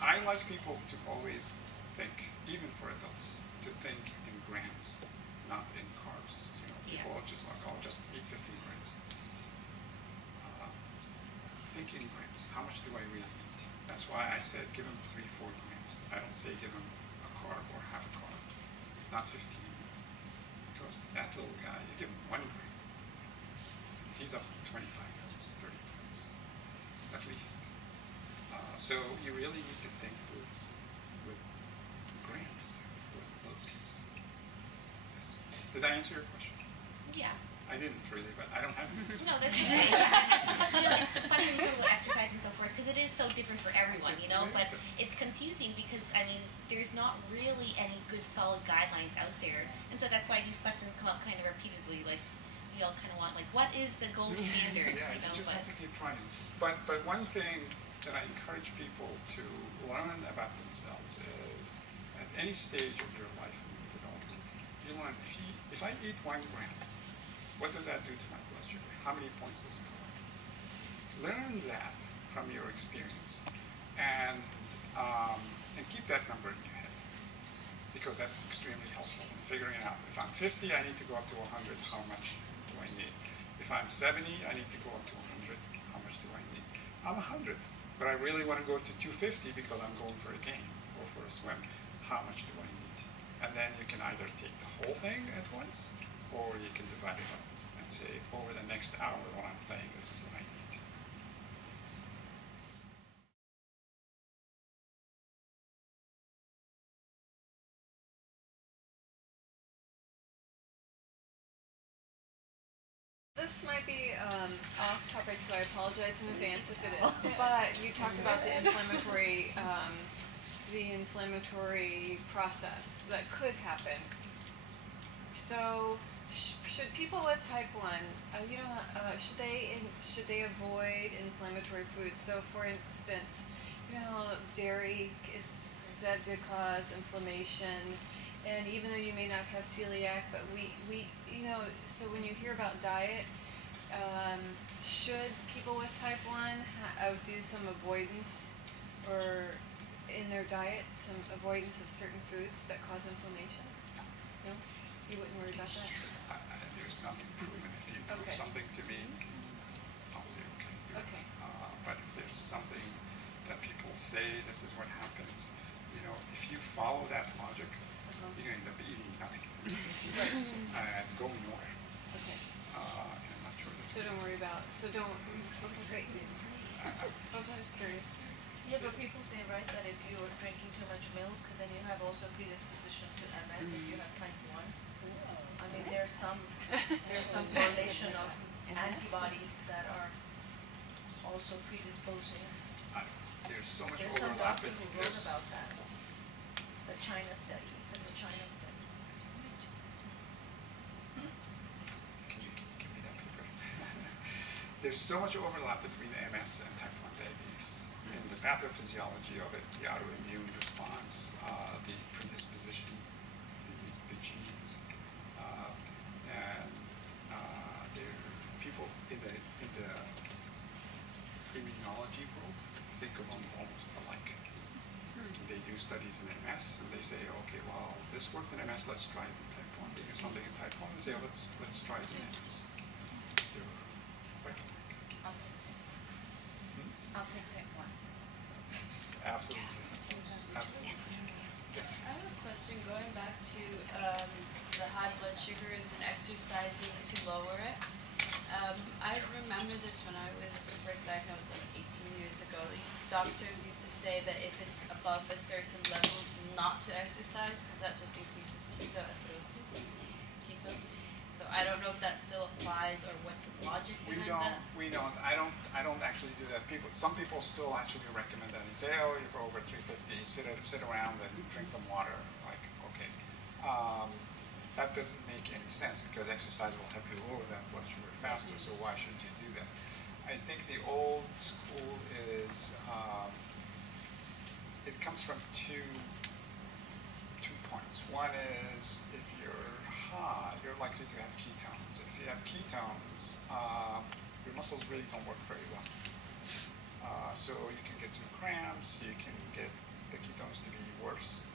I like people to always think, even for adults, to think in grams, not in carbs. People are just like, oh, just eat 15 grams. Think in grams. How much do I really eat? That's why I said give them 3-4 grams. I don't say give them a carb or half a carb, not 15. Because that little guy, you give him 1 gram, he's up 25 grams, 30 grams, at least. So you really need to think with grams, with little kids. Yes. Did I answer your question? Yeah. I didn't really, but I don't have an answer. No, that's okay. It's funny when you talk about exercise and so forth, because it is so different for everyone, but it's confusing because, there's not really any good solid guidelines out there, and so that's why these questions come up kind of repeatedly, like, we all kind of want, like, what is the gold standard? Yeah, you just have to keep trying. But one thing that I encourage people to learn about themselves is, at any stage of your life in your development, you learn, if I eat 1 gram, what does that do to my blood sugar? How many points does it go up? Learn that from your experience, and keep that number in your head, because that's extremely helpful in figuring out. If I'm 50, I need to go up to 100. How much do I need? If I'm 70, I need to go up to 100. How much do I need? I'm 100, but I really want to go to 250 because I'm going for a game or for a swim. How much do I need? And then you can either take the whole thing at once, or you can divide it up and say, over the next hour while I'm playing, this is what I need. This might be off topic, so I apologize in advance if it is. But you talked about the inflammatory process that could happen. So, should people with type 1, should they avoid inflammatory foods? So, for instance, dairy is said to cause inflammation. And even though you may not have celiac, but so when you hear about diet, should people with type 1 do some avoidance, or in their diet, some avoidance of certain foods that cause inflammation? No? You wouldn't worry about that? There's nothing proven. If you prove something to me, I'll say okay. Do it. But if there's something that people say, this is what happens, if you follow that logic, you're going to end up eating nothing and going nowhere. Okay. And I'm not sure that's so don't worry about. So don't. Okay, great. I was curious. Yeah, but people say, right, that if you're drinking too much milk, then you have also predisposition to MS if you have type 1. I mean, there's some correlation of antibodies that are also predisposing. There's so much There's some overlap. doctor who wrote about that. The China study. It's in the China study. Can you give me that paper? There's so much overlap between MS and type 1 diabetes. In the pathophysiology of it, the autoimmune response, the predisposition, the genes, and there are people in the immunology world think of them almost alike. They do studies in MS, and they say, okay, well, this worked in MS, let's try it in type 1. They do something in type 1, and say, oh, let's try it in MS. They're quite alike. I'll take type 1. Absolutely. Absolutely. Yes. I have a question going back to the high blood sugars and exercising to lower it. I remember this when I was first diagnosed like 18 years ago. The doctors used to say that if it's above a certain level, not to exercise, because that just increases ketoacidosis, ketose. So I don't know if that still applies exercise, or what's the logic We behind that? I don't actually do that. Some people still actually recommend that and say, oh, if you're over 350, sit around and drink some water. Like, okay. That doesn't make any sense because exercise will help you lower that blood sugar faster, so why should you do that? I think the old school is, it comes from two points. One is if you're high, you're likely to have ketones. If you have ketones, your muscles really don't work very well. So you can get some cramps, you can get the ketones to be worse.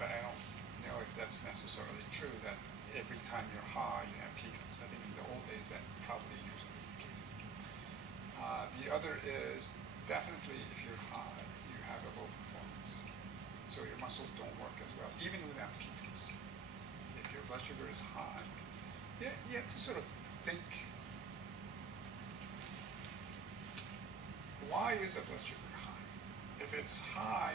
But I don't know if that's necessarily true that every time you're high you have ketones. I think in the old days that probably used to be the case. The other is definitely if you're high, you have a low performance. So your muscles don't work as well, even without ketones. If your blood sugar is high, you have to sort of think, why is a blood sugar high? If it's high,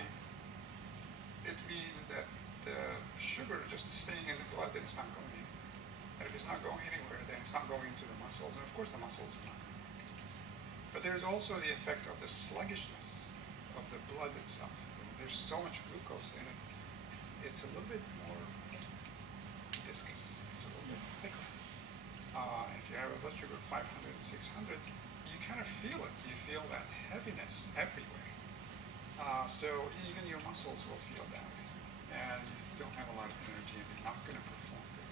it means that the sugar just staying in the blood, then it's not going anywhere. And if it's not going anywhere, then it's not going into the muscles. And of course the muscles are not going to work. But there's also the effect of the sluggishness of the blood itself. There's so much glucose in it, it's a little bit more viscous. It's a little bit thicker. If you have a blood sugar of 500 and 600, you kind of feel it. You feel that heaviness everywhere. So even your muscles will feel that way. And you don't have a lot of energy and you're not going to perform good.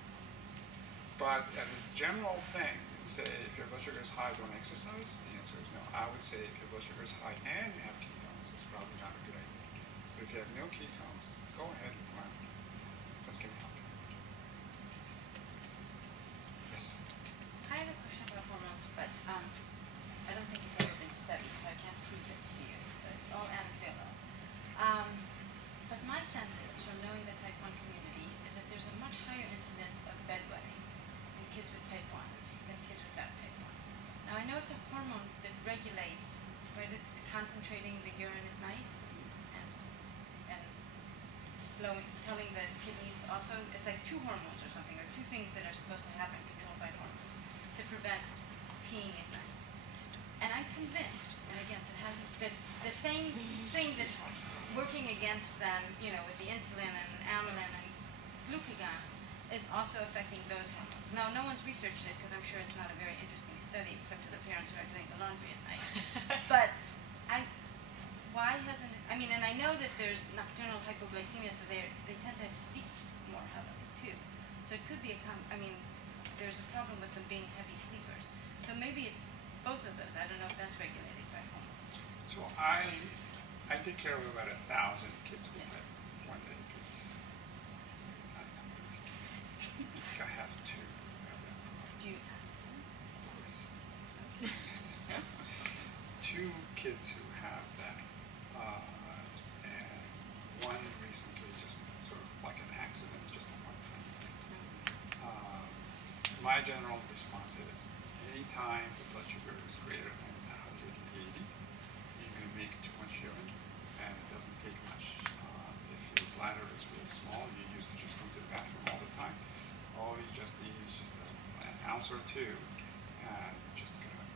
But as a general thing, say if your blood sugar is high, don't exercise, the answer is no. I would say if your blood sugar is high and you have ketones, it's probably not a good idea. But if you have no ketones, go ahead and run. That's going to help you. Yes? I have a question about hormones, but I don't think it's ever been studied, so I can't prove this to you. So it's all anecdotal. But my sense is, from knowing the type 1 community, is that there's a much higher incidence of bedwetting in kids with type 1 than kids without type 1. Now I know it's a hormone that regulates, right? It's concentrating the urine at night and telling the kidneys also, it's like two hormones or something, or two things that are supposed to happen controlled by hormones to prevent peeing at night. And I'm convinced, and again, that the same thing that's working against them, with the insulin and amylin and glucagon, is also affecting those hormones. Now, no one's researched it because I'm sure it's not a very interesting study, except to the parents who are doing the laundry at night. But why hasn't it? I mean, and I know that there's nocturnal hypoglycemia, so they tend to sleep more heavily too. So it could be there's a problem with them being heavy sleepers. So maybe it's both of those. I don't know if that's regulated by hormones. So I take care of about 1,000 kids with type 1 diabetes. I think I have two. Do you ask them? Of course. Two kids who have that, and one recently just sort of like an accident, just a one-time thing. My general response is, anytime the blood sugar is greater than 180, you're going to make too much urine, and it doesn't take much. If your bladder is really small, you used to just go to the bathroom all the time, all you just need is just an ounce or two, and just going to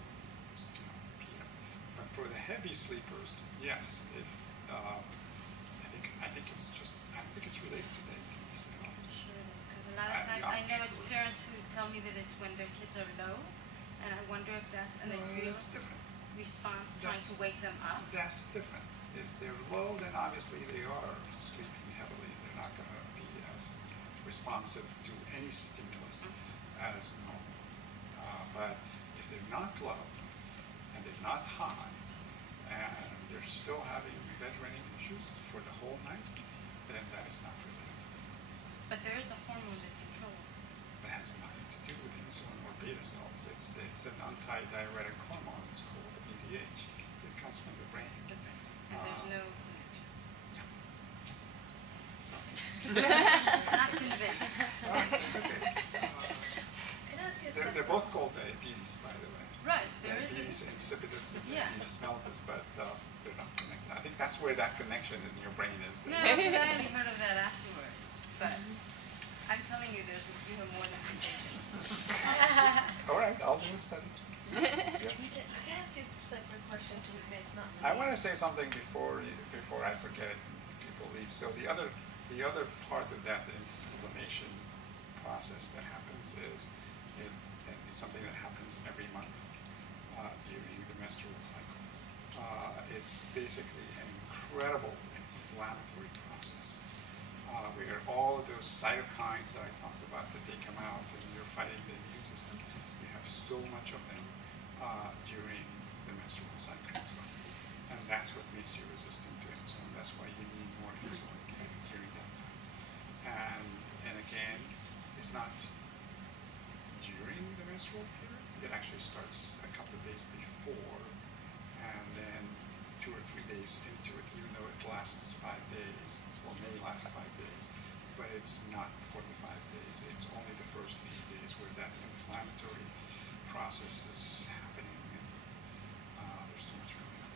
pee up. But for the heavy sleepers, yes, if I think it's related to diabetes. Sure it is, because a lot of times I know it's parents who tell me that it's when their kids are low, and I wonder if that's an agreed response trying to wake them up. That's different. If they're low, then obviously they are sleeping heavily. They're not going to be as responsive to any stimulus as normal. But if they're not low, and they're not high, and they're still having bedwetting issues for the whole night, then that is not related to diabetes. But there is a hormone that controls. It has nothing to do with insulin or beta cells. It's an antidiuretic hormone. It's called EDH. It comes from the brain. And there's no connection. No. Sorry. Not convinced. It's okay. Can I ask you They're both called diabetes, by the way. Right. There is Diabetes insipidus and Yeah. diabetes mellitus, but they're not connected. I think that's where that connection is in your brain is. No, because I only heard of that afterwards. But I'm telling telling you you have more than contagious. All right, I'll do a study. Yes. I can ask you a separate question too. It's not. I want to say something before I forget it. People leave. So the other part of that inflammation process that happens is it's something that happens every month during the menstrual cycle. It's basically an incredible inflammatory process where all of those cytokines that I talked about, that they come out and you're fighting the immune system, you have so much of them during the menstrual cycle as well. And that's what makes you resistant to insulin. That's why you need more insulin during that time. And again, it's not during the menstrual period. It actually starts a couple of days before, and then 2 or 3 days into it, even though it lasts 5 days, or may last 5 days, but it's not for the 5 days. It's only the first few days where that inflammatory process is happening, and there's too much going on.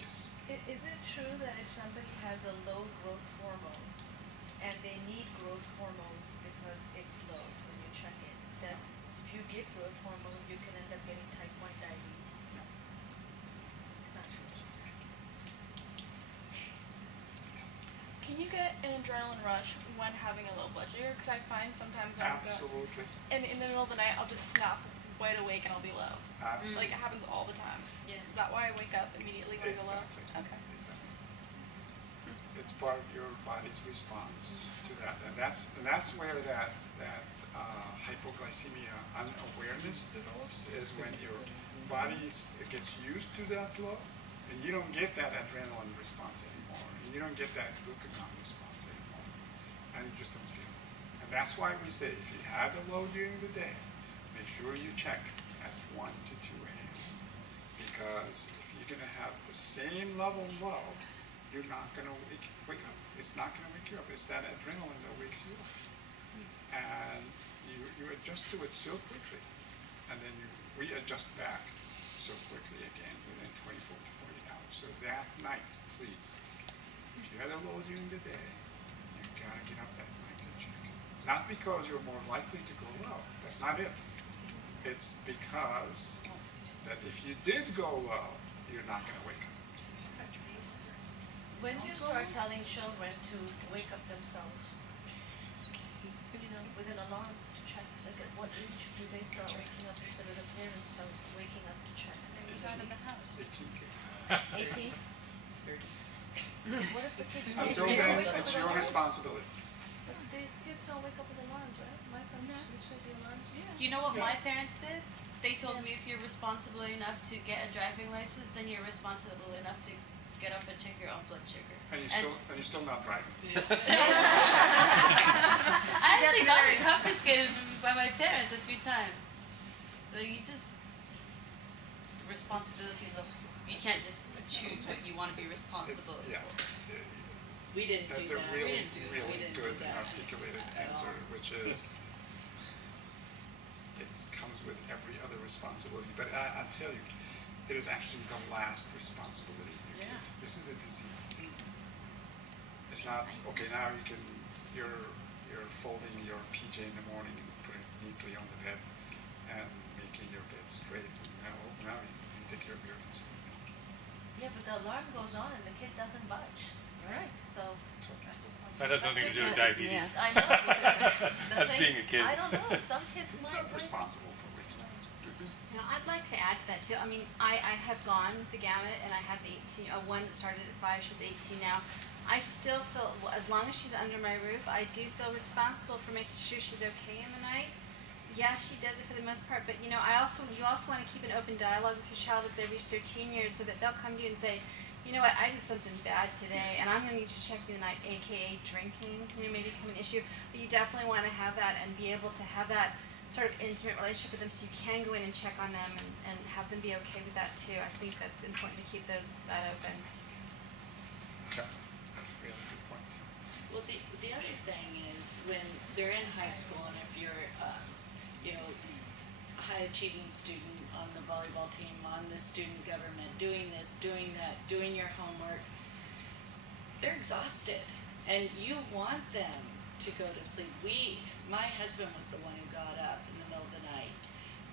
Yes? Is it true that if somebody has a low growth hormone and they need growth hormone because it's low when you check it, that if you give growth hormone, you can end up getting type 1 diabetes? No. It's not true. Can you get an adrenaline rush when having a low blood sugar? Because I find sometimes Absolutely. in the middle of the night, I'll just snap wide awake and I'll be low. Absolutely. Like it happens all the time. Yeah. Is that why I wake up immediately when I go low? Exactly. Okay. Exactly. It's part of your body's response to that, and that's where that hypoglycemia unawareness develops. Is when your body gets used to that low, and you don't get that adrenaline response anymore, and you don't get that glucagon response anymore, and you just don't feel it. And that's why we say if you had a low during the day, make sure you check at 1 to 2 a.m. Because if you're going to have the same level low, you're not going to wake up. It's not going to wake you up. It's that adrenaline that wakes you up. And you adjust to it so quickly, and then you readjust back so quickly again within 24 to 48 hours. So that night, please, if you had a low during the day, you got to get up that night and check. Not because you're more likely to go low. That's not it. It's because that if you did go low, you're not going to wake up. When do you start telling children to wake up themselves? You know, with an alarm to check. Like at what age do they start waking up instead of the parents waking up to check? Out of the house. 18? What if the kids Until then, it's your responsibility. These kids don't wake up with alarms, right? My son used to set the alarms. Yeah. You know what my parents did? They told me if you're responsible enough to get a driving license, then you're responsible enough to get up and check your own blood sugar. And you're still not driving. I actually got it confiscated by my parents a few times. So you just, the responsibilities of, you can't just choose what you want to be responsible for. We didn't do That's that. a We really, didn't do really we didn't good do that articulated at answer, all. which is, it comes with every other responsibility. But I tell you, it is actually the last responsibility you give. This is a disease. It's not, okay, now you're folding your PJ in the morning and putting it neatly on the bed and making your bed straight. Now you take care of your insulin. Yeah, but the alarm goes on and the kid doesn't budge. Right. So That has nothing to do with diabetes. I know. That's being a kid. I don't know. Some kids It's might. not responsible for waking up. You know, I'd like to add to that too. I mean, I have gone the gamut, and I have 18. One that started at 5. She's 18 now. I still feel, as long as she's under my roof, I do feel responsible for making sure she's okay in the night. Yeah, she does it for the most part, but you know, you also want to keep an open dialogue with your child as they reach their teen years, so that they'll come to you and say, you know what, I did something bad today, and I'm going to need you to check me tonight, aka drinking, you know, may become an issue. But you definitely want to have that and be able to have that sort of intimate relationship with them, so you can go in and check on them and have them be okay with that too. I think that's important to keep that open. Okay. Really good point. Well, the other thing is when they're in high school, and if you're, high achieving student on the volleyball team, on the student government, doing this, doing that, doing your homework, they're exhausted, and you want them to go to sleep. My husband was the one who got up in the middle of the night,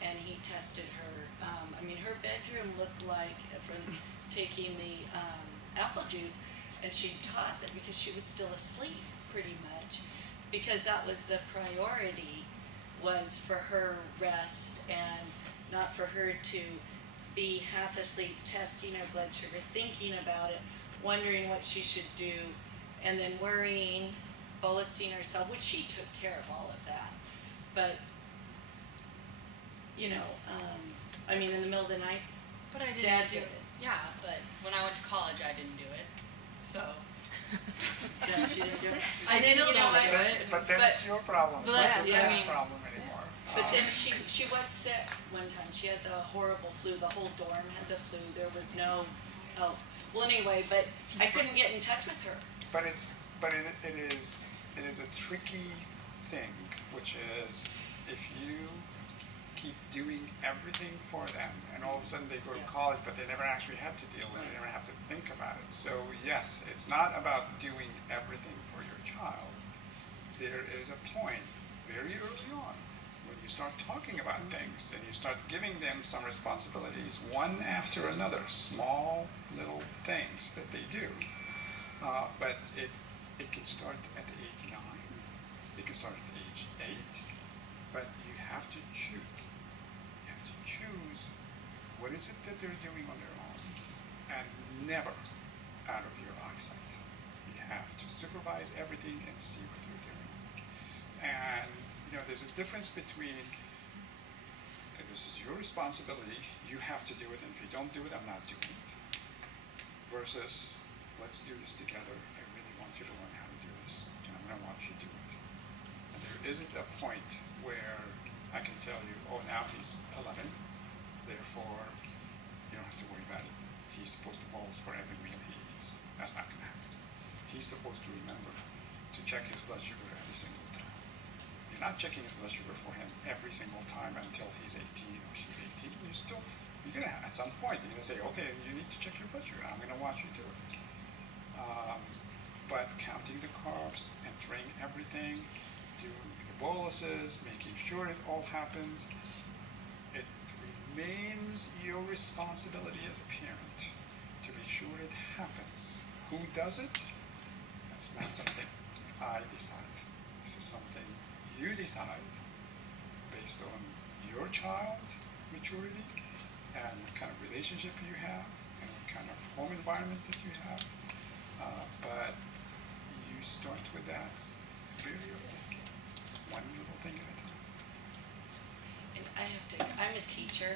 and he tested her. Her bedroom looked like, from taking the apple juice, and she'd toss it because she was still asleep, pretty much, because that was the priority, was for her rest and not for her to be half asleep, testing her blood sugar, thinking about it, wondering what she should do, and then worrying, bolusing herself, which she took care of all of that. But, in the middle of the night, But I didn't Dad do did it. Yeah, but when I went to college, I didn't do it. So. Yeah, she didn't do it. I still don't do it. But then it's your problem. It's But not that's- your I dad's mean- problem anymore. But then she was sick one time. She had the horrible flu. The whole dorm had the flu. There was no help. Well, anyway, but I couldn't get in touch with her. But it is a tricky thing, which is if you keep doing everything for them, and all of a sudden they go to college, but they never actually have to deal with it, they never have to think about it. So yes, it's not about doing everything for your child. There is a point very early on when you start talking about things and you start giving them some responsibilities, one after another, small little things that they do. But it can start at age 9, it can start at age 8, but you have to choose. You have to choose what is it that they're doing on their own, and never out of your eyesight. You have to supervise everything and see what they're doing. And there's a difference between this is your responsibility, you have to do it, and if you don't do it, I'm not doing it, versus let's do this together. I really want you to learn how to do this, and I'm going to watch you do it. And there isn't a point where I can tell you, oh, now he's 11, therefore you don't have to worry about it. He's supposed to bolus for every meal he eats. That's not going to happen. He's supposed to remember to check his blood sugar every single time. You're not checking his blood sugar for him every single time until he's 18 or she's 18. You're going to, at some point, you're going to say, okay, you need to check your blood sugar. I'm going to watch you do it. But counting the carbs, entering everything, doing the boluses, making sure it all happens, it remains your responsibility as a parent to make sure it happens. Who does it? That's not something I decide. This is something you decide based on your child maturity and what kind of relationship you have and what kind of home environment that you have. But you start with that very early, one little thing at a time. And I'm a teacher,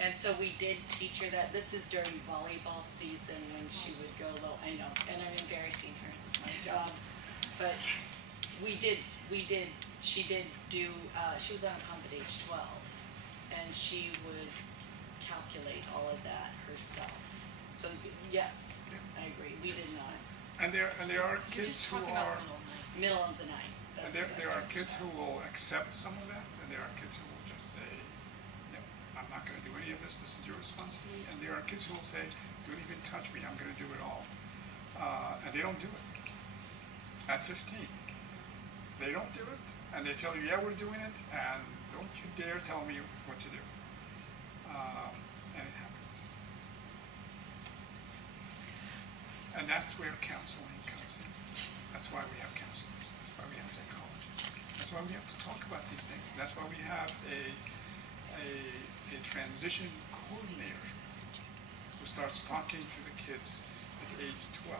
and so we did teach her that. This is during volleyball season when she would go low. I know, and I'm embarrassing her. It's my job. But she was on a pump at age 12, and she would calculate all of that herself. So yes, I agree. We did not. And there are kids who are middle of the night. And there are kids who will accept some of that, and there are kids who will just say, no, I'm not going to do any of this. This is your responsibility. And there are kids who will say, don't even touch me. I'm going to do it all. And they don't do it. At 15, they don't do it, and they tell you, yeah, we're doing it, and don't you dare tell me what to do. And it happens. And that's where counseling comes in. That's why we have counselors. That's why we have psychologists. That's why we have to talk about these things. That's why we have a transition coordinator who starts talking to the kids at age 12.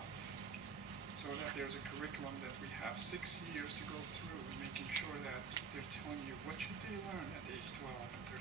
So that there's a curriculum that we have 6 years to go through, and making sure that they're telling you what should they learn at age 12 and 13.